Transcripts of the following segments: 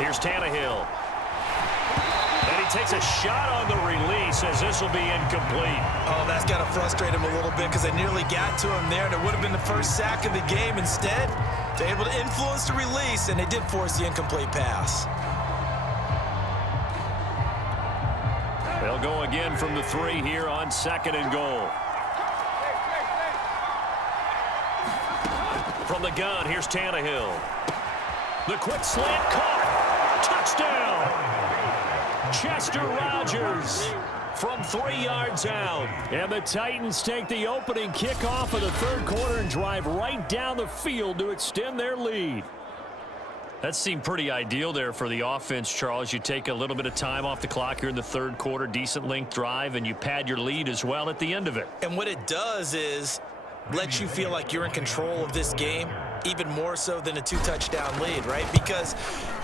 Here's Tannehill. And he takes a shot on the release as this will be incomplete. Oh, that's got to frustrate him a little bit because they nearly got to him there, and it would have been the first sack of the game. Instead, they're able to influence the release, and they did force the incomplete pass. They'll go again from the 3 here on 2nd and goal. From the gun, here's Tannehill. The quick slant caught. Touchdown. Chester Rogers from 3 yards out. And the Titans take the opening kickoff of the 3rd quarter and drive right down the field to extend their lead. That seemed pretty ideal there for the offense, Charles. You take a little bit of time off the clock here in the 3rd quarter, decent length drive, and you pad your lead as well at the end of it. And what it does is let you feel like you're in control of this game, even more so than a 2-touchdown lead, right? Because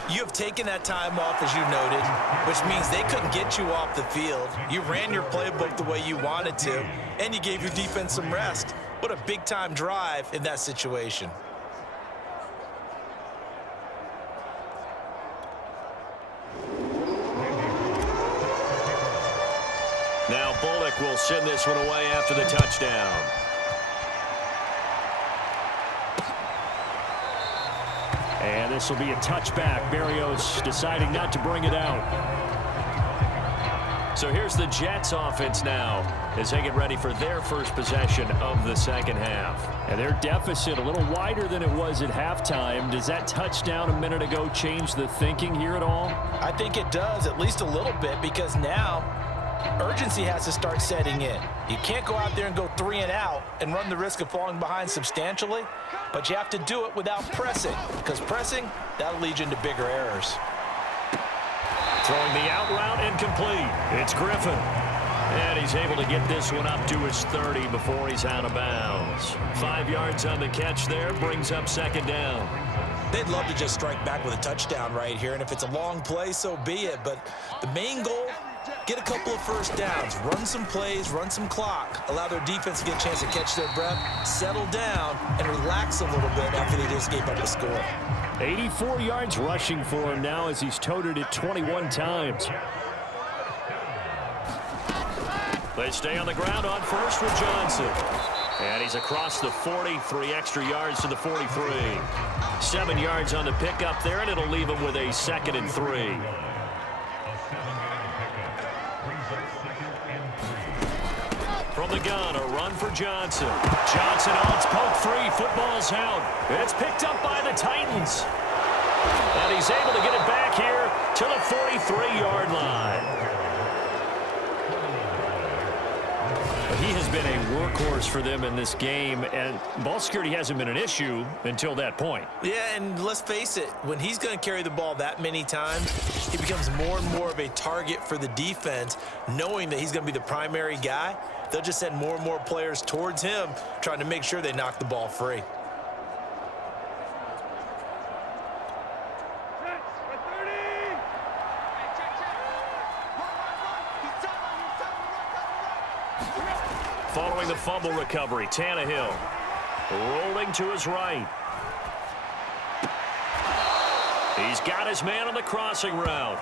you have taken that time off, as you noted, which means they couldn't get you off the field. You ran your playbook the way you wanted to, and you gave your defense some rest. What a big-time drive in that situation. Now Bullock will send this one away after the touchdown. And this will be a touchback. Berrios deciding not to bring it out. So here's the Jets offense now as they get ready for their first possession of the 2nd half. And their deficit a little wider than it was at halftime. Does that touchdown a minute ago change the thinking here at all? I think it does, at least a little bit, because now urgency has to start setting in. You can't go out there and go 3 and out and run the risk of falling behind substantially, but you have to do it without pressing, because pressing, that'll lead you into bigger errors. Throwing the out route incomplete. It's Griffin. And he's able to get this one up to his 30 before he's out of bounds. 5 yards on the catch there, brings up 2nd down. They'd love to just strike back with a touchdown right here, and if it's a long play, so be it. But the main goal, get a couple of first downs, run some plays, run some clock, allow their defense to get a chance to catch their breath, settle down, and relax a little bit after they just gave up a score. 84 yards rushing for him now as he's toted it 21 times. They stay on the ground on first with Johnson. And he's across the 40, 3 extra yards to the 43. 7 yards on the pickup there, and it'll leave him with a 2nd and 3. From the gun, a run for Johnson. Johnson on its poke 3. Football's out. It's picked up by the Titans. And he's able to get it back here to the 43-yard line. He has been a workhorse for them in this game, and ball security hasn't been an issue until that point. Yeah, and let's face it, when he's going to carry the ball that many times, he becomes more and more of a target for the defense, knowing that he's going to be the primary guy. They'll just send more and more players towards him, trying to make sure they knock the ball free. Following the fumble recovery, Tannehill rolling to his right. He's got his man on the crossing route.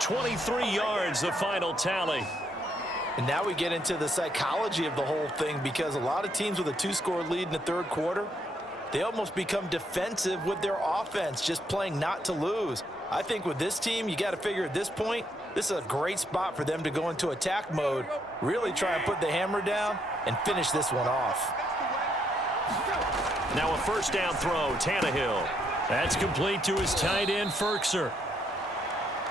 23 yards, the final tally. And now we get into the psychology of the whole thing, because a lot of teams with a 2-score lead in the 3rd quarter, they almost become defensive with their offense, just playing not to lose. I think with this team, you got to figure at this point, this is a great spot for them to go into attack mode, really try and put the hammer down and finish this one off. Now a 1st down throw, Tannehill. That's complete to his tight end, Ferkser.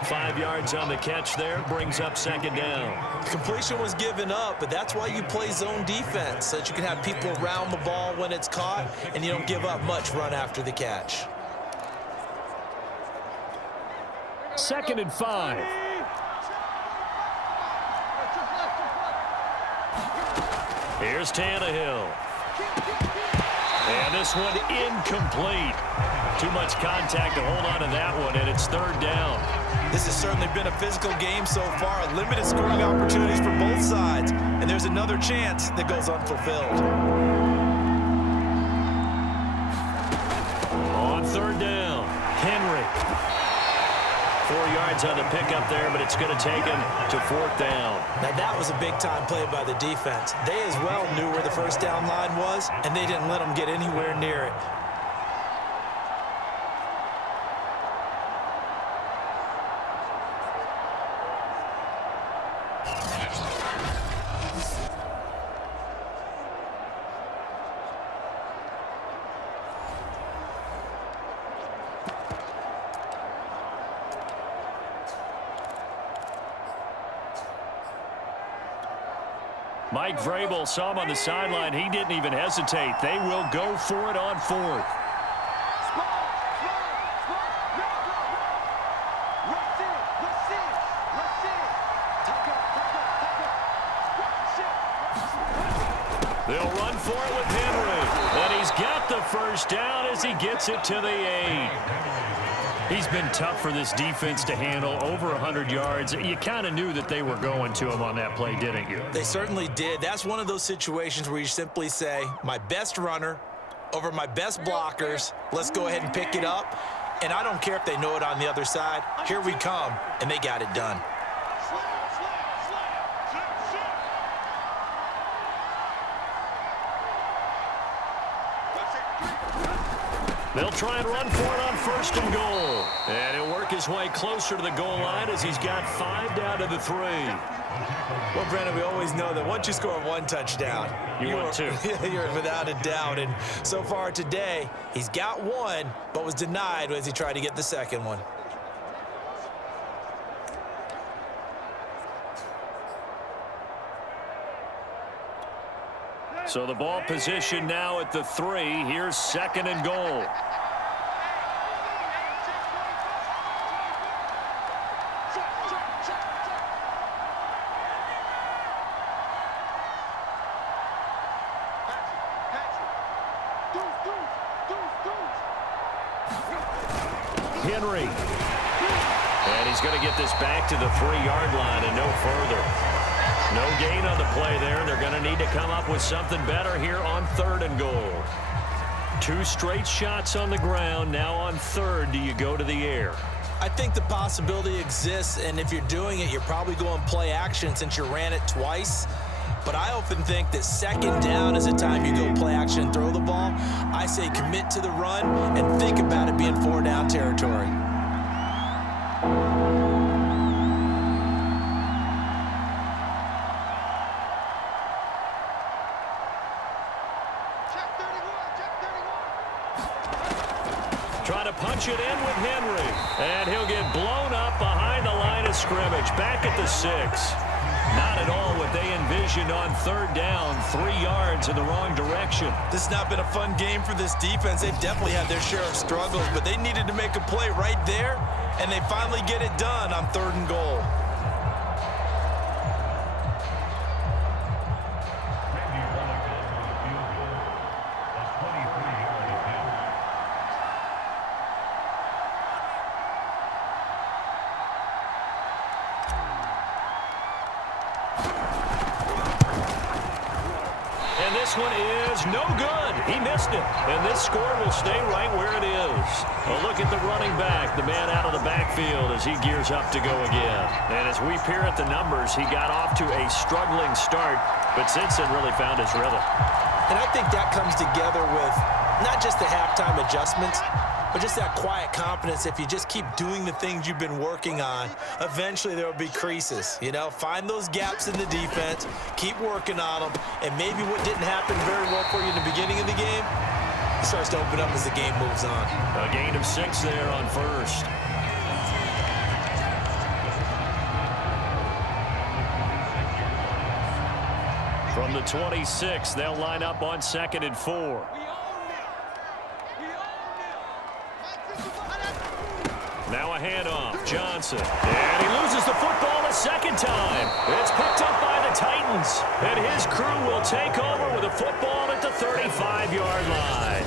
5 yards on the catch there, brings up 2nd down. Completion was given up, but that's why you play zone defense, so that you can have people around the ball when it's caught, and you don't give up much run after the catch. 2nd and 5. Here's Tannehill. And this one incomplete. Too much contact to hold on to that one, and it's 3rd down. This has certainly been a physical game so far. Limited scoring opportunities for both sides. And there's another chance that goes unfulfilled. On 3rd down, Henry. 4 yards on the pickup there, but it's going to take him to 4th down. Now, that was a big-time play by the defense. They as well knew where the first down line was, and they didn't let them get anywhere near it. Mike Vrabel saw him on the sideline. He didn't even hesitate. They will go for it on 4th. They'll run for it with Henry. And he's got the first down as he gets it to the 8. He's been tough for this defense to handle, over 100 yards. You kind of knew that they were going to him on that play, didn't you? They certainly did. That's one of those situations where you simply say, my best runner over my best blockers, let's go ahead and pick it up. And I don't care if they know it on the other side. Here we come, and they got it done. They'll try and run for it on 1st and goal. And he'll work his way closer to the goal line as he's got 5 down to the 3. Well, Brennan, we always know that once you score 1 touchdown, you want 2. You're without a doubt. And so far today, he's got 1, but was denied as he tried to get the second one. So the ball position now at the 3. Here's 2nd and goal. Henry. And he's going to get this back to the 3-yard line and no further. No gain on the play there. They're going to need to come up with something better here on 3rd and goal. 2 straight shots on the ground. Now on 3rd, do you go to the air? I think the possibility exists, and if you're doing it, you're probably going play action since you ran it twice. But I often think that 2nd down is the time you go play action and throw the ball. I say commit to the run and think about it being 4-down territory. Trying to punch it in with Henry. And he'll get blown up behind the line of scrimmage. Back at the 6. Not at all what they envisioned on 3rd down. 3 yards in the wrong direction. This has not been a fun game for this defense. They've definitely had their share of struggles, but they needed to make a play right there, and they finally get it done on 3rd and goal. And this one is no good. He missed it. And this score will stay right where it is. A look at the running back, the man out of the backfield as he gears up to go again. And as we peer at the numbers, he got off to a struggling start, but since then really found his rhythm. And I think that comes together with not just the halftime adjustments, but just that quiet confidence. If you just keep doing the things you've been working on, eventually there will be creases. You know, find those gaps in the defense, keep working on them, and maybe what didn't happen very well for you in the beginning of the game, it starts to open up as the game moves on. A gain of 6 there on 1st. From the 26, they'll line up on 2nd and 4. Now a handoff, Johnson. And he loses the football a 2nd time. It's picked up by the Titans. And his crew will take over with a football at the 35-yard line.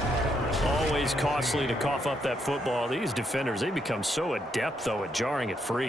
Always costly to cough up that football. These defenders, they become so adept, though, at jarring it free.